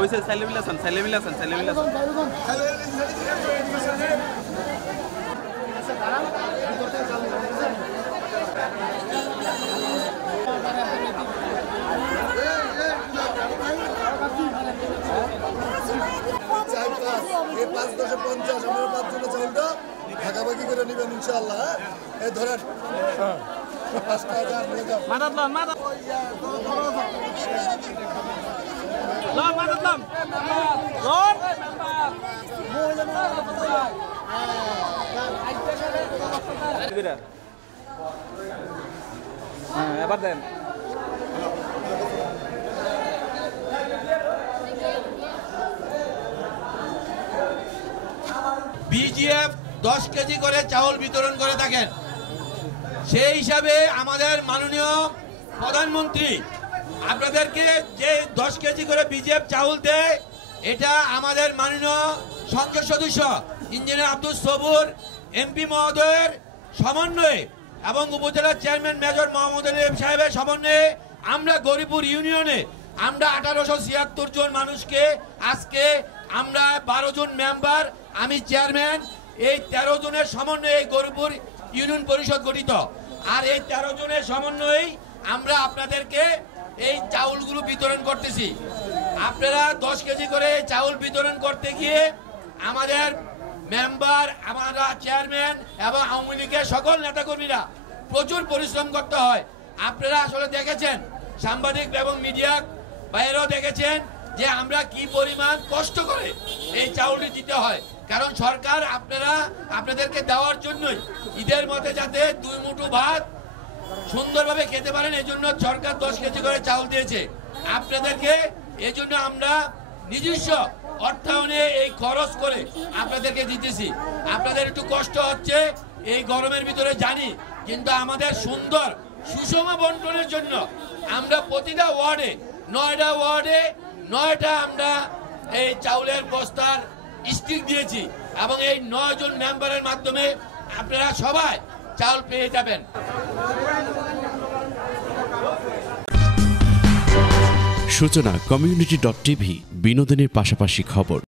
ওইসে সেলিবিলাসন ভাগাভাগি করে নিবেন ইনশাআল্লাহ। এই ধরেন এবার দেন বিজিএফ 10 কেজি করে চাউল বিতরণ করে থাকেন। সেই হিসাবে আমাদের মাননীয় প্রধানমন্ত্রী আপনাদেরকে যে 10 কেজি করে বিজিএফ চাউল দেয়, এটা আমাদের মাননীয় সংসদ সদস্য ইঞ্জিনিয়ার আব্দুল সবুর এমপি মহোদয়ের সমন্বয়ে এবং উপজেলার চেয়ারম্যান মেজর মোহাম্মদ আলী সাহেবের সমন্বয়ে আমরা গরিপুর ইউনিয়নে আমরা 1876 জন মানুষকে আজকে আমরা 12 জন মেম্বার, আমি চেয়ারম্যান, এই 13 জনের সমন্বয়ে এই গরিপুর ইউনিয়ন পরিষদ গঠিত। আর এই 13 জনের সমন্বয়েই আমরা আপনাদেরকে এই চাউলগুলো বিতরণ করতেছি। আপনারা 10 কেজি করে চাউল বিতরণ করতে গিয়ে আমাদের মেম্বার, আমরা চেয়ারম্যান এবং আওয়ামী লীগের সকল নেতাকর্মীরা প্রচুর পরিশ্রম করতে হয়। আপনারা আসলে দেখেছেন, সাংবাদিক এবং মিডিয়া বাইরেও দেখেছেন যে আমরা কি পরিমাণ কষ্ট করে এই চাউলটি দিতে হয়। কারণ সরকার আপনাদেরকে দেওয়ার জন্যই ঈদের মধ্যে যাতে 2 মুঠো ভাত সুন্দরভাবে খেতে পারেন, এই জন্য সরকার 10 কেজি করে চাউল দিয়েছে আপনাদেরকে। এই জন্য আমরা নিজস্ব অর্থায়নে এই খরচ করে আপনাদেরকে দিতেছি। আপনাদের একটু কষ্ট হচ্ছে এই গরমের ভিতরে জানি, কিন্তু আমাদের সুন্দর সুষম বন্টনের জন্য আমরা প্রতিটা ওয়ার্ডে 9টা ওয়ার্ডে 9টা আমরা এই চাউলের বস্তার স্টিক দিয়েছি এবং এই 9 জন মেম্বারের মাধ্যমে আপনারা সবাই চাউল পেয়ে যাবেন। সূচনা community.tv বিনোদনের পাশাপাশি খবর।